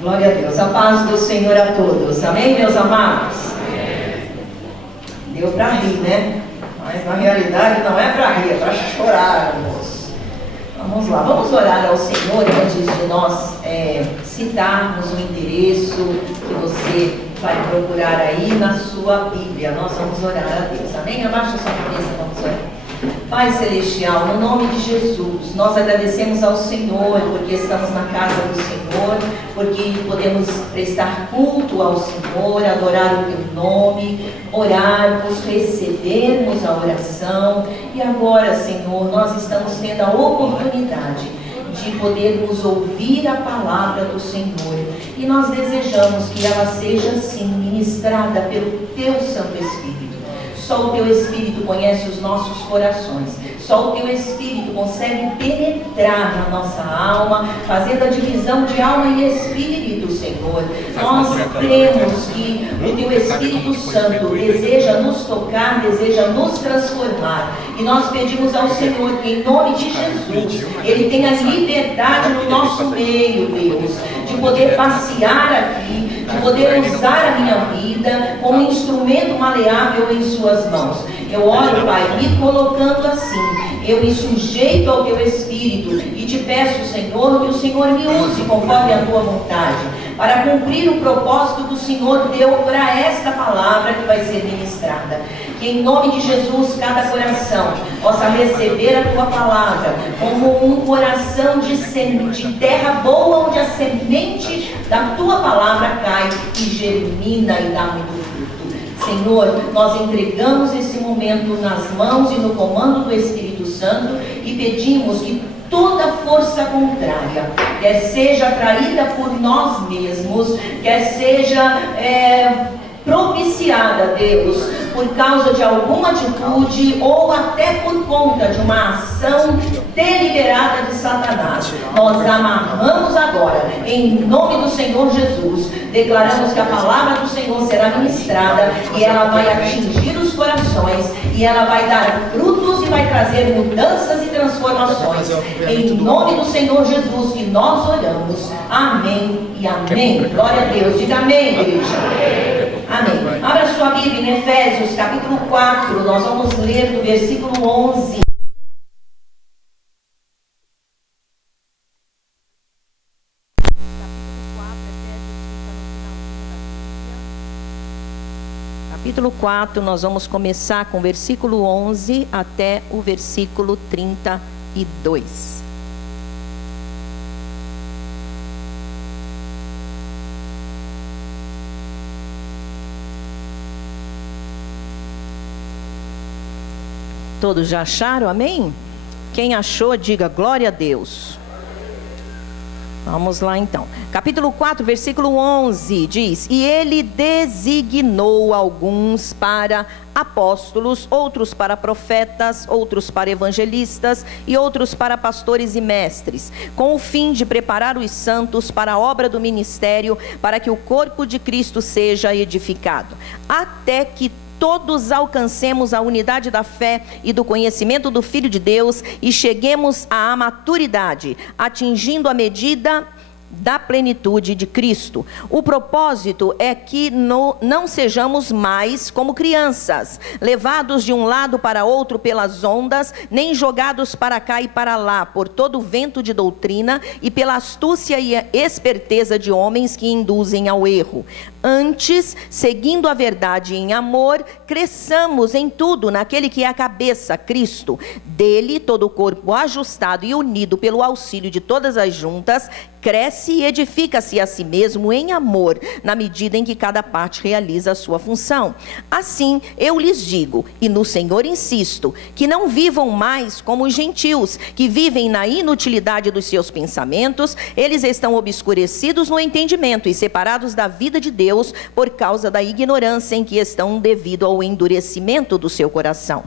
Glória a Deus. A paz do Senhor a todos. Amém, meus amados? Deu para rir, né? Mas na realidade não é para rir, é para chorar, moço. Vamos lá, vamos orar ao Senhor antes de nós citarmos o endereço que você vai procurar aí na sua Bíblia. Nós vamos orar a Deus. Amém? Abaixa a sua cabeça, vamos orar. Pai Celestial, no nome de Jesus, nós agradecemos ao Senhor porque estamos na casa do Senhor, porque podemos prestar culto ao Senhor, adorar o Teu nome, orarmos, recebermos a oração. E agora, Senhor, nós estamos tendo a oportunidade de podermos ouvir a palavra do Senhor. E nós desejamos que ela seja, assim, ministrada pelo Teu Santo Espírito. Só o Teu Espírito conhece os nossos corações. Só o Teu Espírito consegue penetrar na nossa alma, fazendo a divisão de alma e espírito, Senhor. Nós cremos que o Teu Espírito Santo deseja nos tocar, deseja nos transformar. E nós pedimos ao Senhor que, em nome de Jesus, Ele tenha liberdade no nosso meio, Deus, de poder passear aqui, de poder usar a minha vida como instrumento maleável em Suas mãos. Eu oro, Pai, me colocando assim. Eu me sujeito ao Teu Espírito e te peço, Senhor, que o Senhor me use conforme a Tua vontade, para cumprir o propósito que o Senhor deu para esta palavra que vai ser ministrada. Que em nome de Jesus cada coração possa receber a Tua palavra como um coração de terra boa, onde a semente da Tua palavra cai e germina e dá muito fruto. Senhor, nós entregamos esse momento nas mãos e no comando do Espírito Santo e pedimos que toda força contrária, quer seja atraída por nós mesmos, quer seja propiciada, Deus, por causa de alguma atitude ou até por conta de uma ação deliberada de Satanás, nós amarramos agora, em nome do Senhor Jesus, declaramos que a palavra do Senhor será ministrada e ela vai atingir os corações e ela vai dar frutos e vai trazer mudanças e transformações. Em nome do Senhor Jesus que nós oramos. Amém e amém. Glória a Deus. Diga amém, igreja. Amém. Abra sua Bíblia em Efésios capítulo 4. Nós vamos ler do versículo 11. Capítulo 4, nós vamos começar com o versículo 11 até o versículo 32. Todos já acharam? Amém? Quem achou, diga glória a Deus. Vamos lá então. Capítulo 4, versículo 11 diz: E Ele designou alguns para apóstolos, outros para profetas, outros para evangelistas e outros para pastores e mestres, com o fim de preparar os santos para a obra do ministério, para que o corpo de Cristo seja edificado, até que todos alcancemos a unidade da fé e do conhecimento do Filho de Deus e cheguemos à maturidade, atingindo a medida da plenitude de Cristo. O propósito é que não sejamos mais como crianças, levados de um lado para outro pelas ondas, nem jogados para cá e para lá por todo o vento de doutrina e pela astúcia e a esperteza de homens que induzem ao erro. Antes, seguindo a verdade em amor, cresçamos em tudo naquele que é a cabeça, Cristo. Dele, todo o corpo ajustado e unido pelo auxílio de todas as juntas, cresce e edifica-se a si mesmo em amor, na medida em que cada parte realiza a sua função. Assim, eu lhes digo, e no Senhor insisto, que não vivam mais como os gentios, que vivem na inutilidade dos seus pensamentos. Eles estão obscurecidos no entendimento e separados da vida de Deus por causa da ignorância em que estão devido ao endurecimento do seu coração.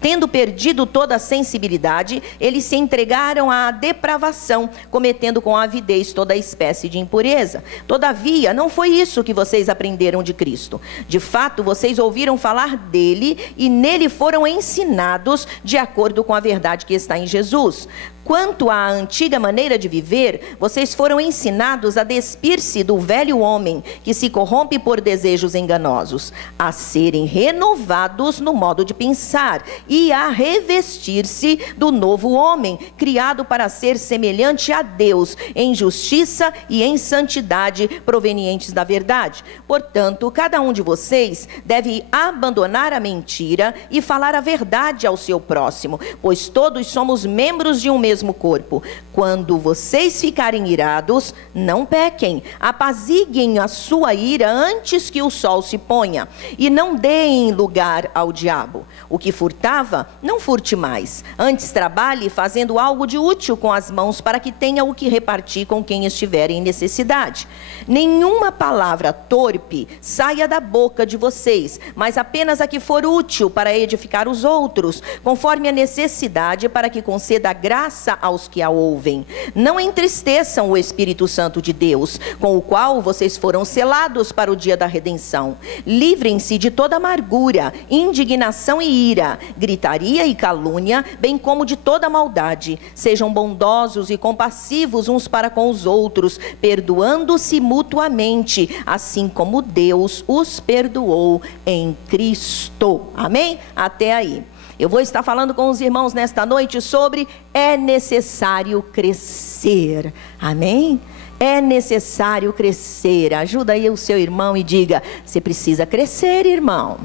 Tendo perdido toda a sensibilidade, eles se entregaram à depravação, cometendo com avidez toda espécie de impureza. Todavia, não foi isso que vocês aprenderam de Cristo. De fato, vocês ouviram falar dele e nele foram ensinados de acordo com a verdade que está em Jesus. Quanto à antiga maneira de viver, vocês foram ensinados a despir-se do velho homem, que se corrompe por desejos enganosos, a serem renovados no modo de pensar e a revestir-se do novo homem, criado para ser semelhante a Deus, em justiça e em santidade provenientes da verdade. Portanto, cada um de vocês deve abandonar a mentira e falar a verdade ao seu próximo, pois todos somos membros de um mesmo corpo. Quando vocês ficarem irados, não pequem, apaziguem a sua ira antes que o sol se ponha, e não deem lugar ao diabo. O que furtava, não furte mais, antes trabalhe fazendo algo de útil com as mãos, para que tenha o que repartir com quem estiver em necessidade. Nenhuma palavra torpe saia da boca de vocês, mas apenas a que for útil para edificar os outros, conforme a necessidade, para que conceda graça aos que a ouvem. Não entristeçam o Espírito Santo de Deus, com o qual vocês foram selados para o dia da redenção. Livrem-se de toda amargura, indignação e ira, gritaria e calúnia, bem como de toda maldade. Sejam bondosos e compassivos uns para com os outros, perdoando-se mutuamente, assim como Deus os perdoou em Cristo. Amém? Até aí. Eu vou estar falando com os irmãos nesta noite sobre é necessário crescer. Amém? É necessário crescer. Ajuda aí o seu irmão e diga: você precisa crescer, irmão.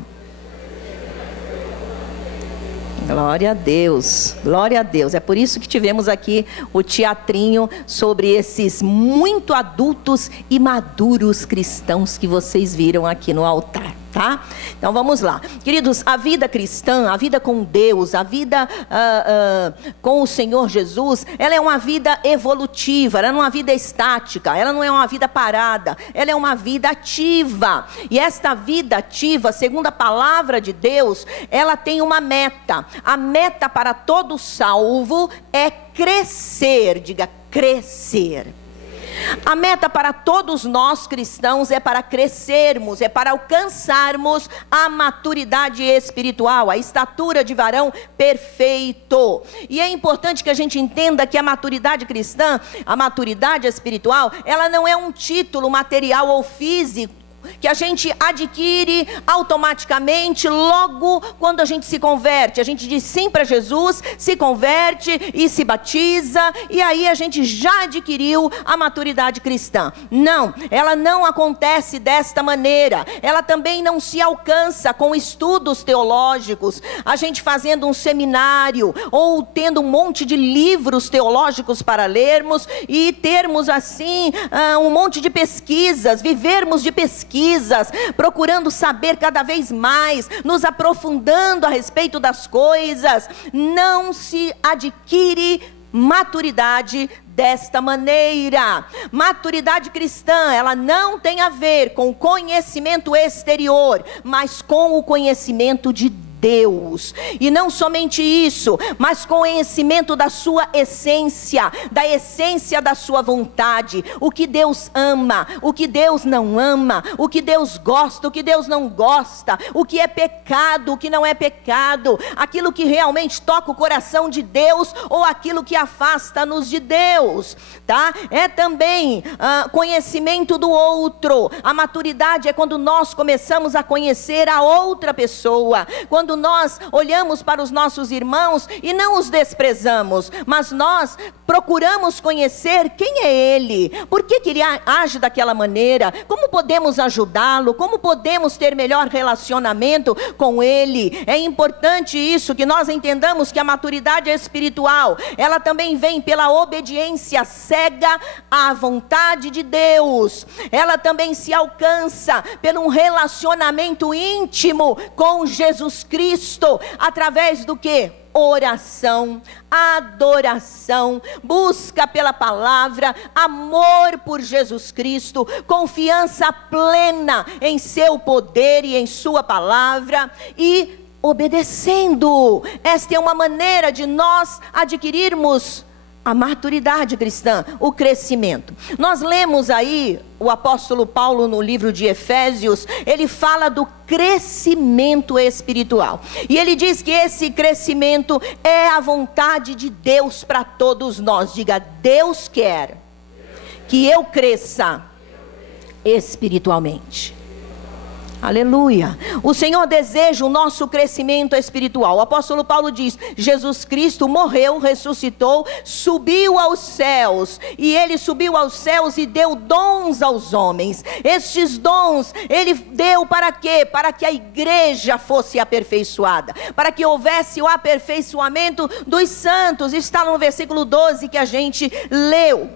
Glória a Deus, glória a Deus. É por isso que tivemos aqui o teatrinho sobre esses muito adultos e maduros cristãos que vocês viram aqui no altar. Tá? Então vamos lá, queridos. A vida cristã, a vida com Deus, a vida com o Senhor Jesus, ela é uma vida evolutiva, ela não é uma vida estática, ela não é uma vida parada, ela é uma vida ativa. E esta vida ativa, segundo a palavra de Deus, ela tem uma meta. A meta para todo salvo é crescer. Diga: crescer. A meta para todos nós cristãos é para crescermos, é para alcançarmos a maturidade espiritual, a estatura de varão perfeito. E é importante que a gente entenda que a maturidade cristã, a maturidade espiritual, ela não é um título material ou físico que a gente adquire automaticamente logo quando a gente se converte. A gente diz sim para Jesus, se converte e se batiza, e aí a gente já adquiriu a maturidade cristã. Não, ela não acontece desta maneira. Ela também não se alcança com estudos teológicos, a gente fazendo um seminário ou tendo um monte de livros teológicos para lermos e termos assim um monte de pesquisas, vivermos de pesquisas, procurando saber cada vez mais, nos aprofundando a respeito das coisas. Não se adquire maturidade desta maneira. Maturidade cristã, ela não tem a ver com conhecimento exterior, mas com o conhecimento de Deus. E não somente isso, mas conhecimento da sua essência, da essência da sua vontade, o que Deus ama, o que Deus não ama, o que Deus gosta, o que Deus não gosta, o que é pecado, o que não é pecado, aquilo que realmente toca o coração de Deus ou aquilo que afasta-nos de Deus, tá? É também conhecimento do outro. A maturidade é quando nós começamos a conhecer a outra pessoa, quando nós olhamos para os nossos irmãos e não os desprezamos, mas nós procuramos conhecer quem é ele, por que ele age daquela maneira, como podemos ajudá-lo, como podemos ter melhor relacionamento com ele. É importante isso, que nós entendamos que a maturidade espiritual, ela também vem pela obediência cega à vontade de Deus. Ela também se alcança por um relacionamento íntimo com Jesus Cristo, através do quê? Oração, adoração, busca pela palavra, amor por Jesus Cristo, confiança plena em seu poder e em sua palavra, e obedecendo. Esta é uma maneira de nós adquirirmos a maturidade cristã, o crescimento. Nós lemos aí o apóstolo Paulo no livro de Efésios, ele fala do crescimento espiritual. E ele diz que esse crescimento é a vontade de Deus para todos nós. Diga: Deus quer que eu cresça espiritualmente. Aleluia. O Senhor deseja o nosso crescimento espiritual. O apóstolo Paulo diz: Jesus Cristo morreu, ressuscitou, subiu aos céus. E Ele subiu aos céus e deu dons aos homens. Estes dons Ele deu para quê? Para que a igreja fosse aperfeiçoada, para que houvesse o aperfeiçoamento dos santos. Está no versículo 12 que a gente leu.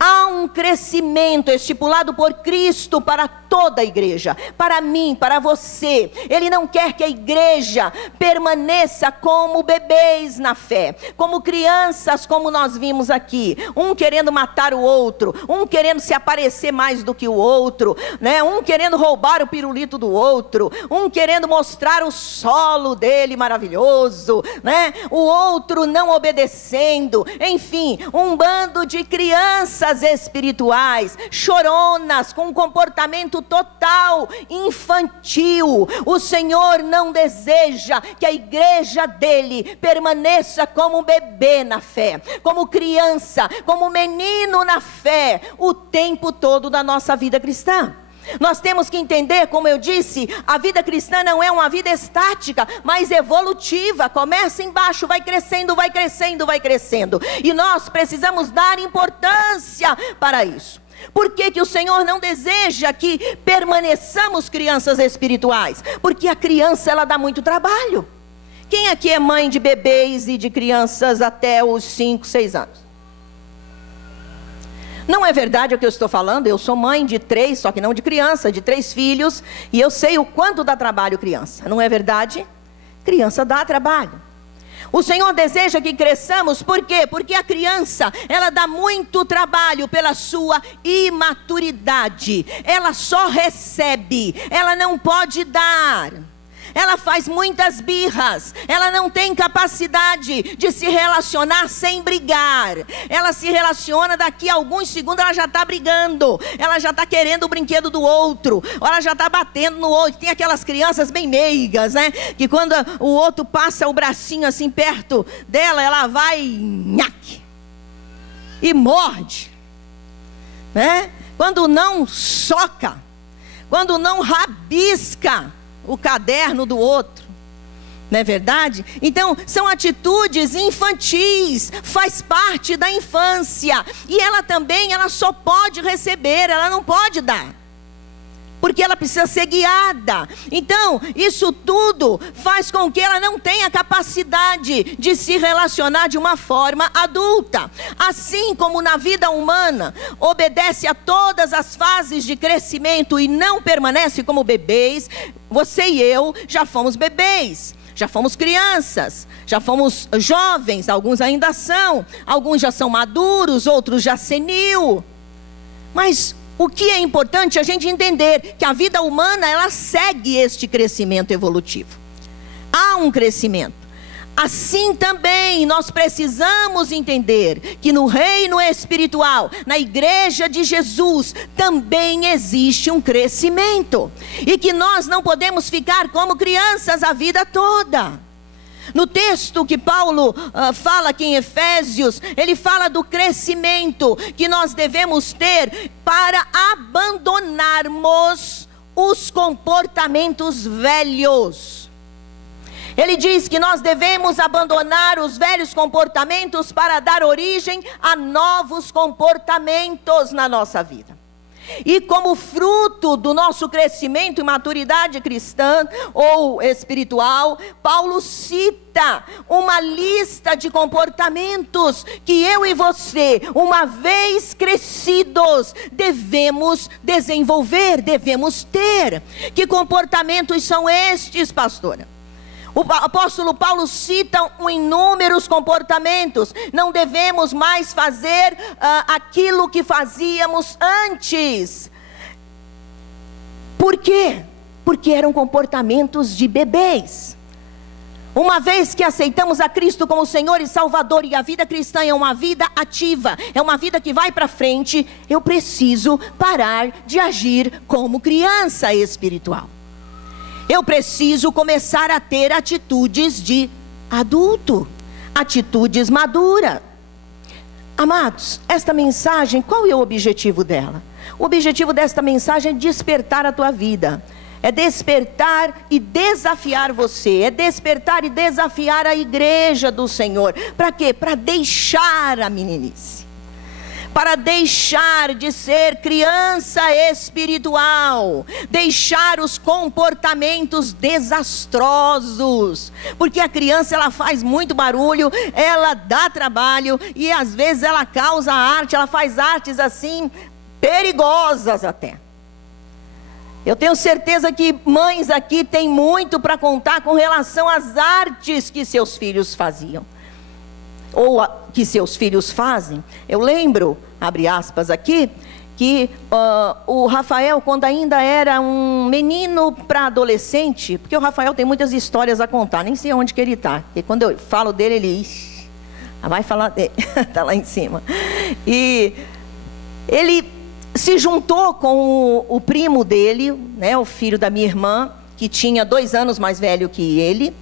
Há um crescimento estipulado por Cristo para toda a igreja, para mim, para você. Ele não quer que a igreja permaneça como bebês na fé, como crianças, como nós vimos aqui, um querendo matar o outro, um querendo se aparecer mais do que o outro, né? Um querendo roubar o pirulito do outro, um querendo mostrar o solo dele maravilhoso, né? O outro não obedecendo. Enfim, um bando de crianças espirituais, choronas, com um comportamento total infantil. O Senhor não deseja que a igreja dele permaneça como bebê na fé, como criança, como menino na fé, o tempo todo da nossa vida cristã. Nós temos que entender, como eu disse, a vida cristã não é uma vida estática, mas evolutiva. Começa embaixo, vai crescendo, vai crescendo, vai crescendo. E nós precisamos dar importância para isso. Por que que o Senhor não deseja que permaneçamos crianças espirituais? Porque a criança, ela dá muito trabalho. Quem aqui é mãe de bebês e de crianças até os 5, 6 anos? Não é verdade o que eu estou falando? Eu sou mãe de 3, só que não de criança, de 3 filhos. E eu sei o quanto dá trabalho criança. Não é verdade? Criança dá trabalho. O Senhor deseja que cresçamos, por quê? Porque a criança, ela dá muito trabalho pela sua imaturidade. Ela só recebe, ela não pode dar. Ela faz muitas birras, ela não tem capacidade de se relacionar sem brigar. Ela se relaciona, daqui a alguns segundos ela já está brigando, ela já está querendo o brinquedo do outro, ou ela já está batendo no outro. Tem aquelas crianças bem meigas, né? Que quando o outro passa o bracinho assim perto dela, ela vai nhaque, e morde, né? Quando não soca, quando não rabisca o caderno do outro, não é verdade? Então, são atitudes infantis, faz parte da infância. E ela também, ela só pode receber, ela não pode dar, porque ela precisa ser guiada. Então, isso tudo faz com que ela não tenha capacidade de se relacionar de uma forma adulta. Assim como na vida humana, obedece a todas as fases de crescimento e não permanece como bebês. Você e eu já fomos bebês, já fomos crianças, já fomos jovens, alguns ainda são, alguns já são maduros, outros já senil. Mas o que é importante é a gente entender que a vida humana, ela segue este crescimento evolutivo. Há um crescimento. Assim também nós precisamos entender que no reino espiritual, na igreja de Jesus, também existe um crescimento. E que nós não podemos ficar como crianças a vida toda. No texto que Paulo fala aqui em Efésios, ele fala do crescimento que nós devemos ter para abandonarmos os comportamentos velhos. Ele diz que nós devemos abandonar os velhos comportamentos para dar origem a novos comportamentos na nossa vida. E como fruto do nosso crescimento e maturidade cristã ou espiritual, Paulo cita uma lista de comportamentos que eu e você, uma vez crescidos, devemos desenvolver, devemos ter. Que comportamentos são estes, pastora? O apóstolo Paulo cita inúmeros comportamentos. Não devemos mais fazer aquilo que fazíamos antes. Por quê? Porque eram comportamentos de bebês. Uma vez que aceitamos a Cristo como Senhor e Salvador, e a vida cristã é uma vida ativa, é uma vida que vai para frente, eu preciso parar de agir como criança espiritual. Eu preciso começar a ter atitudes de adulto, atitudes maduras. Amados, esta mensagem, qual é o objetivo dela? O objetivo desta mensagem é despertar a tua vida. É despertar e desafiar você. É despertar e desafiar a igreja do Senhor. Para quê? Para deixar a meninice. Para deixar de ser criança espiritual. Deixar os comportamentos desastrosos. Porque a criança, ela faz muito barulho, ela dá trabalho e às vezes ela causa arte, ela faz artes assim, perigosas até. Eu tenho certeza que mães aqui têm muito para contar com relação às artes que seus filhos faziam. Ou que seus filhos fazem. Eu lembro, abre aspas aqui, que o Rafael, quando ainda era um menino para adolescente, porque o Rafael tem muitas histórias a contar, nem sei onde que ele está. E quando eu falo dele, ele vai falar dele, está lá em cima. E ele se juntou com o primo dele, né, o filho da minha irmã, que tinha 2 anos mais velho que ele.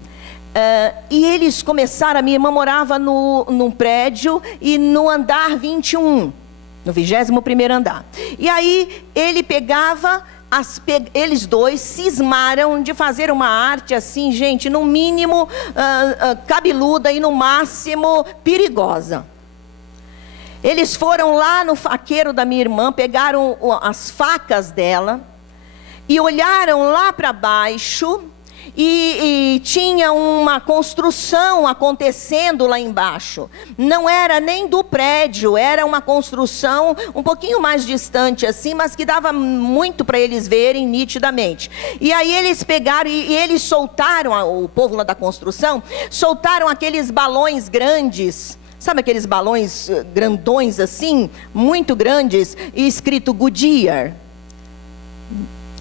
E eles começaram, a minha irmã morava num prédio e no andar 21, no 21º andar. E aí ele pegava, eles dois cismaram de fazer uma arte assim, gente, no mínimo cabeluda e no máximo perigosa. Eles foram lá no faqueiro da minha irmã, pegaram as facas dela e olharam lá para baixo e tinha uma construção acontecendo lá embaixo. Não era nem do prédio, era uma construção um pouquinho mais distante assim, mas que dava muito para eles verem nitidamente. E aí eles pegaram e eles soltaram, o povo lá da construção, soltaram aqueles balões grandes. Sabe aqueles balões grandões assim, muito grandes, e escrito Goodyear?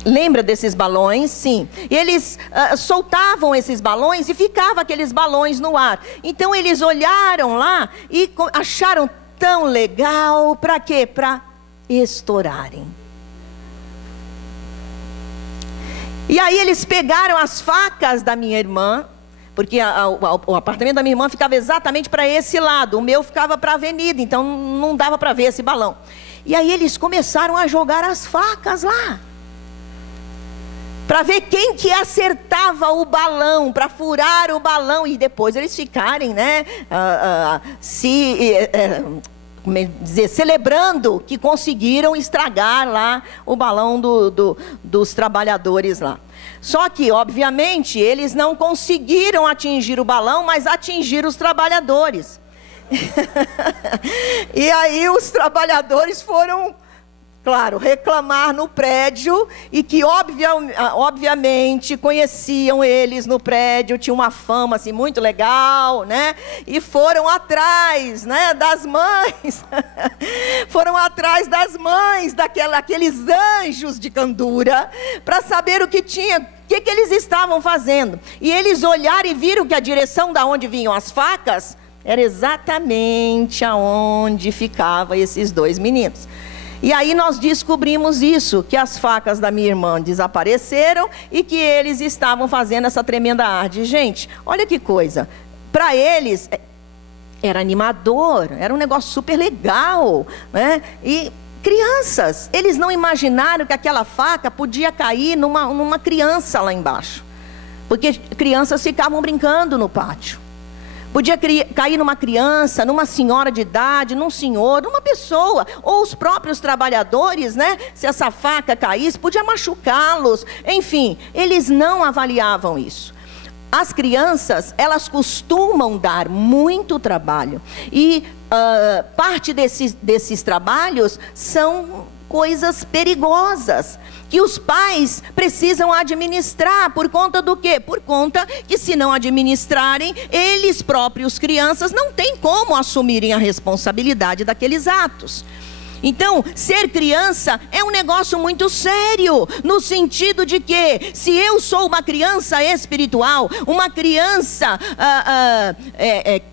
Lembra desses balões? Sim. E eles soltavam esses balões e ficavam aqueles balões no ar. Então eles olharam lá e acharam tão legal, para quê? Para estourarem. E aí eles pegaram as facas da minha irmã, porque o apartamento da minha irmã ficava exatamente para esse lado, o meu ficava para a avenida, então não dava para ver esse balão. E aí eles começaram a jogar as facas lá, para ver quem que acertava o balão, para furar o balão, e depois eles ficarem, né, celebrando que conseguiram estragar lá o balão dos trabalhadores lá. Só que, obviamente, eles não conseguiram atingir o balão, mas atingiram os trabalhadores. E aí os trabalhadores foram, claro, reclamar no prédio, e que obviamente conheciam eles no prédio, tinha uma fama assim muito legal, né? E foram atrás, né, das mães, foram atrás das mães daqueles anjos de candura, para saber o que tinha, o que eles estavam fazendo. E eles olharam e viram que a direção da onde vinham as facas era exatamente aonde ficavam esses 2 meninos. E aí nós descobrimos isso, que as facas da minha irmã desapareceram e que eles estavam fazendo essa tremenda arte. Gente, olha que coisa, para eles era animador, era um negócio super legal, né? E crianças, eles não imaginaram que aquela faca podia cair numa criança lá embaixo, porque crianças ficavam brincando no pátio. Podia cair numa criança, numa senhora de idade, num senhor, numa pessoa, ou os próprios trabalhadores, né? Se essa faca caísse, podia machucá-los. Enfim, eles não avaliavam isso. As crianças, elas costumam dar muito trabalho. E parte desses trabalhos são coisas perigosas, que os pais precisam administrar. Por conta do quê? Por conta que, se não administrarem, eles próprios, crianças, não têm como assumirem a responsabilidade daqueles atos. Então, ser criança é um negócio muito sério, no sentido de que, se eu sou uma criança espiritual, uma criança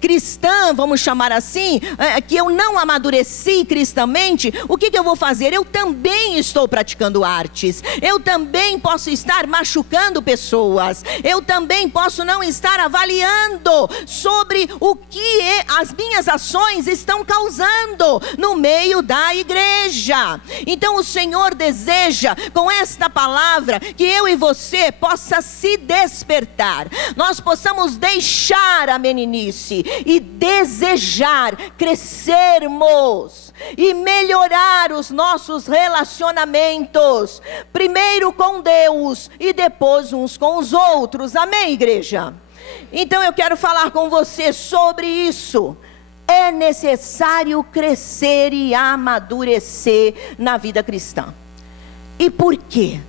cristã, vamos chamar assim, que eu não amadureci cristamente, o que eu vou fazer? Eu também estou praticando artes, eu também posso estar machucando pessoas, eu também posso não estar avaliando sobre o que as minhas ações estão causando no meio da igreja. Então o Senhor deseja, com esta palavra, que eu e você possa se despertar, nós possamos deixar a meninice e desejar crescermos e melhorar os nossos relacionamentos, primeiro com Deus e depois uns com os outros. Amém, igreja? Então eu quero falar com você sobre isso. É necessário crescer e amadurecer na vida cristã. E por quê?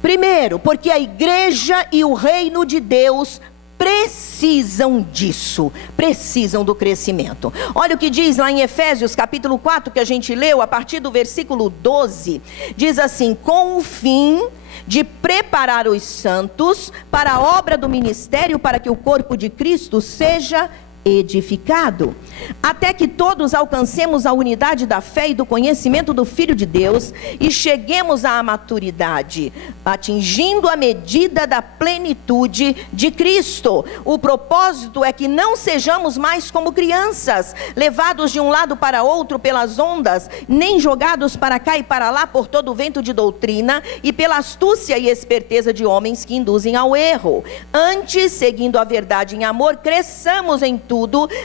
Primeiro, porque a igreja e o reino de Deus precisam disso, precisam do crescimento. Olha o que diz lá em Efésios capítulo 4, que a gente leu, a partir do versículo 12, diz assim: com o fim de preparar os santos para a obra do ministério, para que o corpo de Cristo seja edificado, até que todos alcancemos a unidade da fé e do conhecimento do Filho de Deus e cheguemos à maturidade, atingindo a medida da plenitude de Cristo. O propósito é que não sejamos mais como crianças, levados de um lado para outro pelas ondas, nem jogados para cá e para lá por todo o vento de doutrina e pela astúcia e esperteza de homens que induzem ao erro. Antes, seguindo a verdade em amor, cresçamos em tudo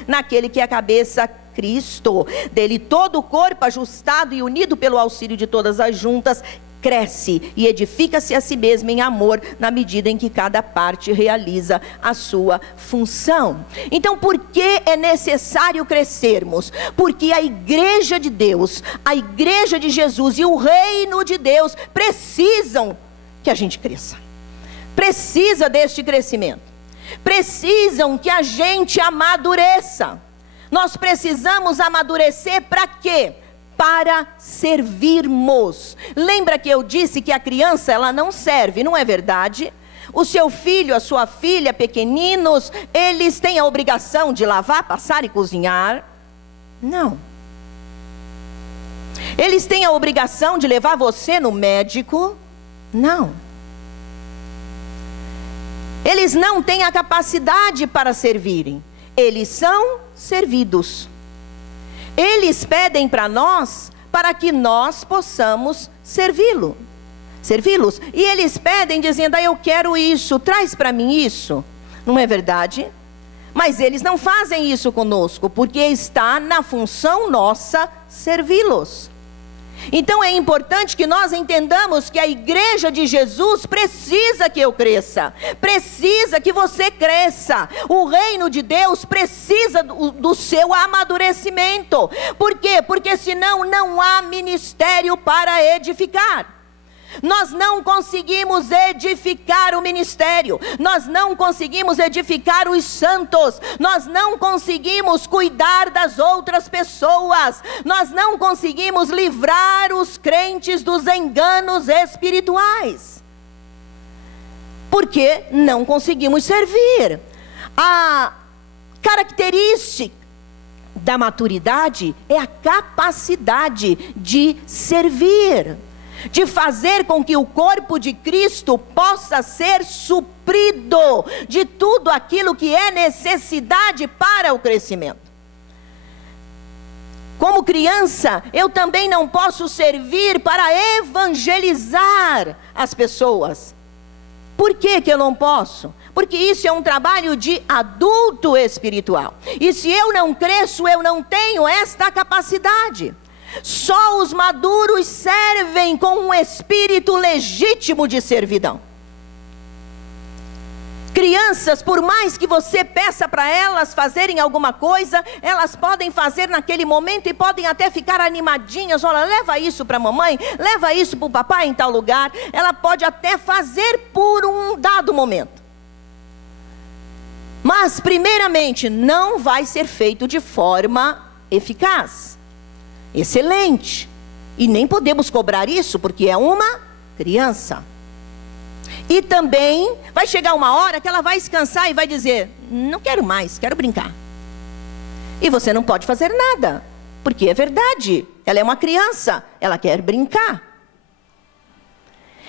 naquele que é a cabeça, Cristo. Dele todo o corpo, ajustado e unido pelo auxílio de todas as juntas, cresce e edifica-se a si mesmo em amor, na medida em que cada parte realiza a sua função. Então, por que é necessário crescermos? Porque a igreja de Deus, a igreja de Jesus e o reino de Deus precisam que a gente cresça. Precisa deste crescimento. Precisam que a gente amadureça. Nós precisamos amadurecer para quê? Para servirmos. Lembra que eu disse que a criança, ela não serve, não é verdade? O seu filho, a sua filha, pequeninos, eles têm a obrigação de lavar, passar e cozinhar? Não. Eles têm a obrigação de levar você no médico? Não. Eles não têm a capacidade para servirem. Eles são servidos. Eles pedem para nós, para que nós possamos servi-los. E eles pedem dizendo: eu quero isso, traz para mim isso. Não é verdade? Mas eles não fazem isso conosco, porque está na função nossa servi-los. Então é importante que nós entendamos que a igreja de Jesus precisa que eu cresça, precisa que você cresça. O reino de Deus precisa do seu amadurecimento. Por quê? Porque senão não há ministério para edificar. Nós não conseguimos edificar o ministério, nós não conseguimos edificar os santos, nós não conseguimos cuidar das outras pessoas, nós não conseguimos livrar os crentes dos enganos espirituais, porque não conseguimos servir. A característica da maturidade é a capacidade de servir, de fazer com que o corpo de Cristo possa ser suprido de tudo aquilo que é necessidade para o crescimento. Como criança, eu também não posso servir para evangelizar as pessoas. Por que eu não posso? Porque isso é um trabalho de adulto espiritual. E se eu não cresço, eu não tenho esta capacidade. Só os maduros servem com um espírito legítimo de servidão. Crianças, por mais que você peça para elas fazerem alguma coisa, elas podem fazer naquele momento e podem até ficar animadinhas. Olha, leva isso para a mamãe, leva isso para o papai em tal lugar. Ela pode até fazer por um dado momento. Mas, primeiramente, não vai ser feito de forma eficaz, excelente. E nem podemos cobrar isso, porque é uma criança. E também vai chegar uma hora que ela vai se cansar e vai dizer: não quero mais, quero brincar. E você não pode fazer nada, porque é verdade, ela é uma criança, ela quer brincar.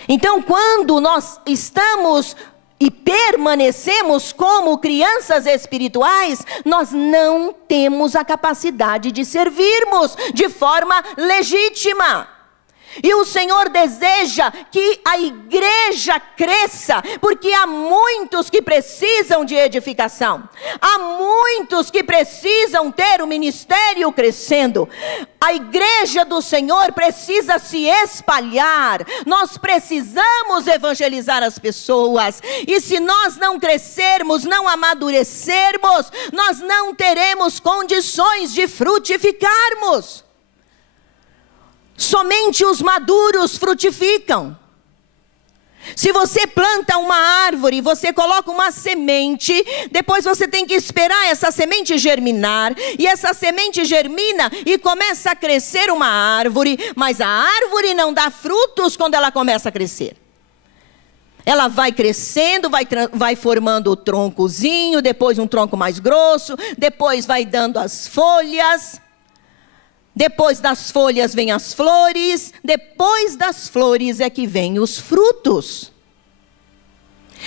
Então, quando nós estamos e permanecemos como crianças espirituais, nós não temos a capacidade de servirmos de forma legítima. E o Senhor deseja que a igreja cresça, porque há muitos que precisam de edificação. Há muitos que precisam ter o ministério crescendo. A igreja do Senhor precisa se espalhar. Nós precisamos evangelizar as pessoas. E se nós não crescermos, não amadurecermos, nós não teremos condições de frutificarmos. Somente os maduros frutificam. Se você planta uma árvore, você coloca uma semente, depois você tem que esperar essa semente germinar, e essa semente germina e começa a crescer uma árvore, mas a árvore não dá frutos quando ela começa a crescer. Ela vai crescendo, vai formando o troncozinho, depois um tronco mais grosso, depois vai dando as folhas. Depois das folhas vêm as flores, depois das flores é que vêm os frutos.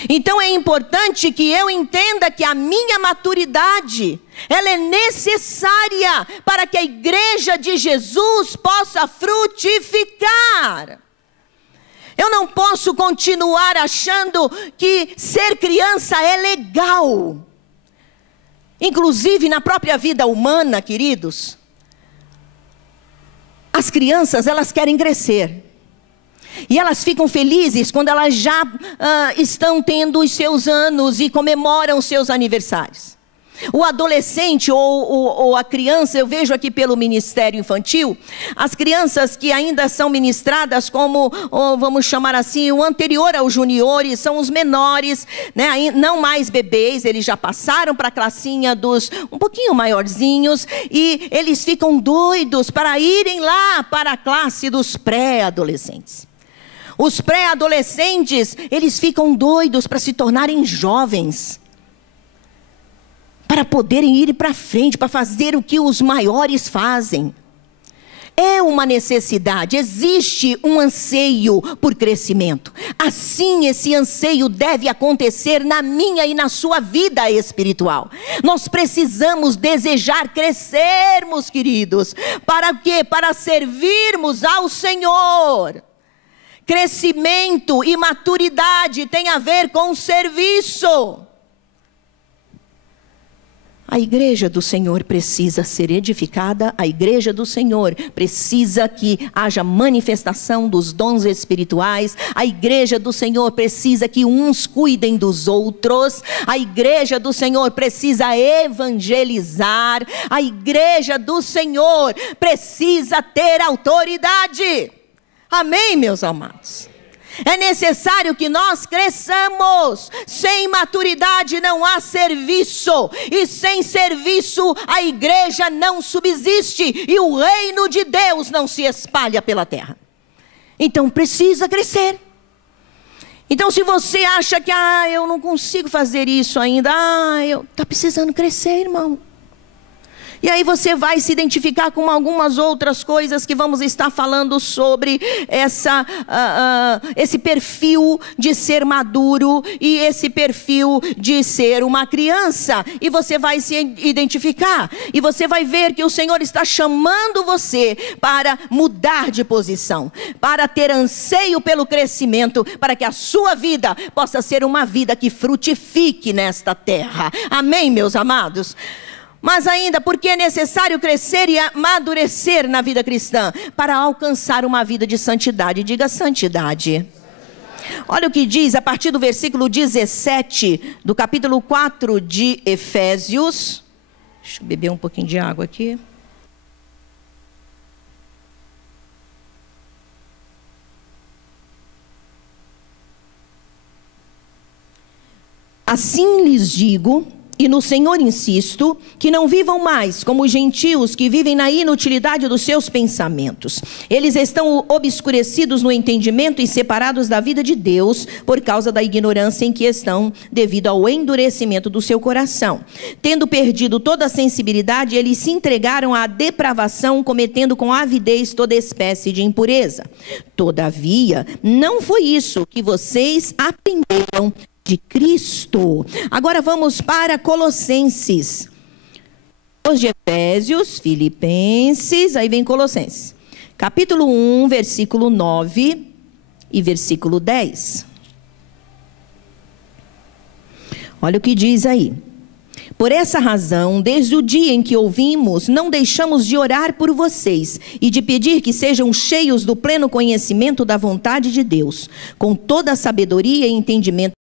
Então é importante que eu entenda que a minha maturidade, ela é necessária para que a igreja de Jesus possa frutificar. Eu não posso continuar achando que ser criança é legal. Inclusive na própria vida humana, queridos, as crianças, elas querem crescer. E elas ficam felizes quando elas já estão tendo os seus anos e comemoram os seus aniversários. O adolescente ou a criança, eu vejo aqui pelo Ministério Infantil, as crianças que ainda são ministradas como, vamos chamar assim, o anterior aos juniores, são os menores, né? Não mais bebês, eles já passaram para a classinha dos um pouquinho maiorzinhos, e eles ficam doidos para irem lá para a classe dos pré-adolescentes. Os pré-adolescentes, eles ficam doidos para se tornarem jovens, para poderem ir para frente, para fazer o que os maiores fazem. É uma necessidade, existe um anseio por crescimento. Assim, esse anseio deve acontecer na minha e na sua vida espiritual. Nós precisamos desejar crescermos, queridos. Para quê? Para servirmos ao Senhor. Crescimento e maturidade tem a ver com serviço. A igreja do Senhor precisa ser edificada, a igreja do Senhor precisa que haja manifestação dos dons espirituais, a igreja do Senhor precisa que uns cuidem dos outros, a igreja do Senhor precisa evangelizar, a igreja do Senhor precisa ter autoridade. Amém, meus amados? É necessário que nós cresçamos. Sem maturidade não há serviço, e sem serviço a igreja não subsiste, e o reino de Deus não se espalha pela terra. Então precisa crescer. Então se você acha que eu não consigo fazer isso ainda, está precisando crescer, irmão. E aí você vai se identificar com algumas outras coisas que vamos estar falando sobre esse perfil de ser maduro e esse perfil de ser uma criança. E você vai se identificar. E você vai ver que o Senhor está chamando você para mudar de posição, para ter anseio pelo crescimento, para que a sua vida possa ser uma vida que frutifique nesta terra. Amém, meus amados? Mas ainda, porque é necessário crescer e amadurecer na vida cristã? Para alcançar uma vida de santidade. Diga santidade. Olha o que diz a partir do versículo 17, do capítulo 4 de Efésios. Deixa eu beber um pouquinho de água aqui. Assim lhes digo, E no Senhor insisto, que não vivam mais como os gentios que vivem na inutilidade dos seus pensamentos. Eles estão obscurecidos no entendimento e separados da vida de Deus por causa da ignorância em que estão, devido ao endurecimento do seu coração. Tendo perdido toda a sensibilidade, eles se entregaram à depravação, cometendo com avidez toda espécie de impureza. Todavia, não foi isso que vocês aprenderam de Cristo. Agora vamos para Colossenses. Os de Efésios, Filipenses, aí vem Colossenses. Capítulo 1, versículo 9 e versículo 10. Olha o que diz aí. Por essa razão, desde o dia em que ouvimos, não deixamos de orar por vocês e de pedir que sejam cheios do pleno conhecimento da vontade de Deus, com toda a sabedoria e entendimento